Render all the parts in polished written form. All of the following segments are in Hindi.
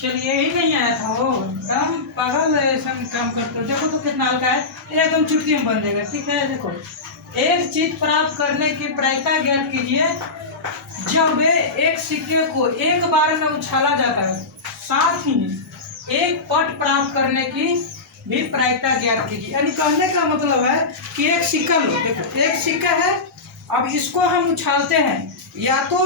चलिए यही नहीं आया था वो एकदम पागल ऐसा काम करते हो। देखो तो कितना हल्का है, एकदम चुटकी में बन जाएगा। ठीक है, देखो एक चीज प्राप्त करने की प्रायिकता ज्ञात कीजिए जब एक सिक्के को एक बार में उछाला जाता है, साथ ही एक पट प्राप्त करने की भी प्रायिकता ज्ञात कीजिए। यानी कहने का मतलब है कि एक सिक्का लो, देखो एक सिक्का है, अब इसको हम उछालते हैं, या तो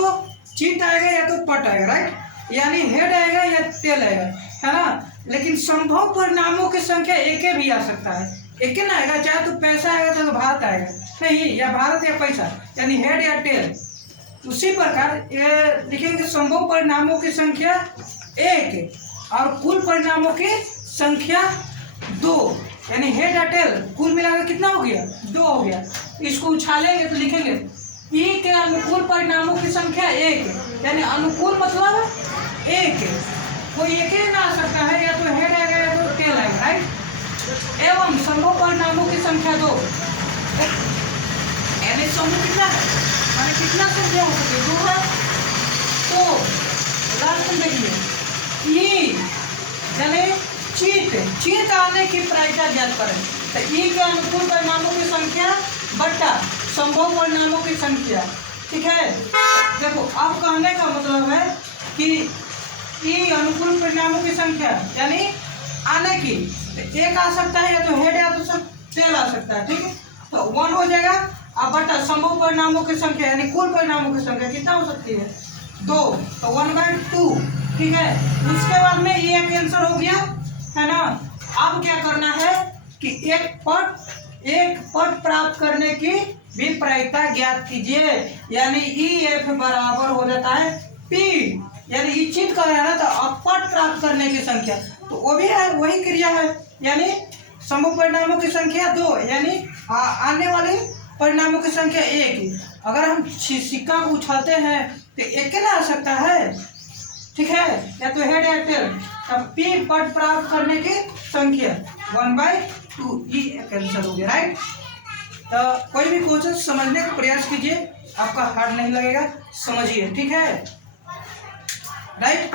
चीट आएगा या तो पट आएगा, राइट, यानी हेड आएगा या टेल आएगा, है ना। लेकिन संभव परिणामों की संख्या एक भी आ सकता है, एक ना आएगा, चाहे तो पैसा आएगा तो भारत आएगा, नहीं, या भारत या पैसा, यानी हेड या टेल। उसी प्रकार ये लिखेंगे संभव परिणामों की संख्या एक और कुल परिणामों की संख्या 2, यानी हेड या टेल कुल मिलाकर कितना हो गया, 2 हो गया। इसको उछालेंगे तो लिखेंगे ई के अनुकूल परिणामों की संख्या 1, यानी अनुकूल मतलब 1, कोई एक ही ना आ सकता है, या तो हेड आएगा या तो टेल आएगा, राइट। एवं संभव परिणामों की संख्या 2, यानी समूह कितना है, माने कितना संख्या हो सकती है, 2 है। तो उदाहरण देखिए ई यानी चीट आने की प्रायिकता ज्ञात करें, तो ई के अनुकूल परिणामों की संख्या बट्टा संभव परिणामों की संख्या। ठीक है, देखो अब कहने का मतलब है कि ई अनुकूल परिणामों की संख्या यानी आने की, तो एक आ सकता है, या तो हेड या तो सब टेल आ सकता है। ठीक है, तो 1 हो जाएगा, अब बटा संभव परिणामों की संख्या यानी कुल परिणामों की संख्या कितना हो सकती है, 2, तो 1/2। ठीक है, उसके बाद में ये एक आंसर हो गया, है ना। अब क्या करना है कि एक पट प्राप्त करने की भी प्रायिकता ज्ञात कीजिए, यानी ई एफ बराबर हो जाता है पी, यानी ई चीट कर रहा है ना, तो अब पट प्राप्त करने की संख्या, तो वो भी है, वही क्रिया है, यानी संभव परिणामों की संख्या 2, यानी आने वाले परिणामों की संख्या 1। अगर हम सिक्का को उछालते हैं तो एक ना आ सकता है, ठीक है, या तो हेड या टेल, तब पी पट प्राप्त करने की संख्या 1/2, ये कैंसिल हो गया, राइट। तो कोई भी क्वेश्चन समझने का प्रयास कीजिए, आपका हार्ड नहीं लगेगा, समझिए, ठीक है, राइट।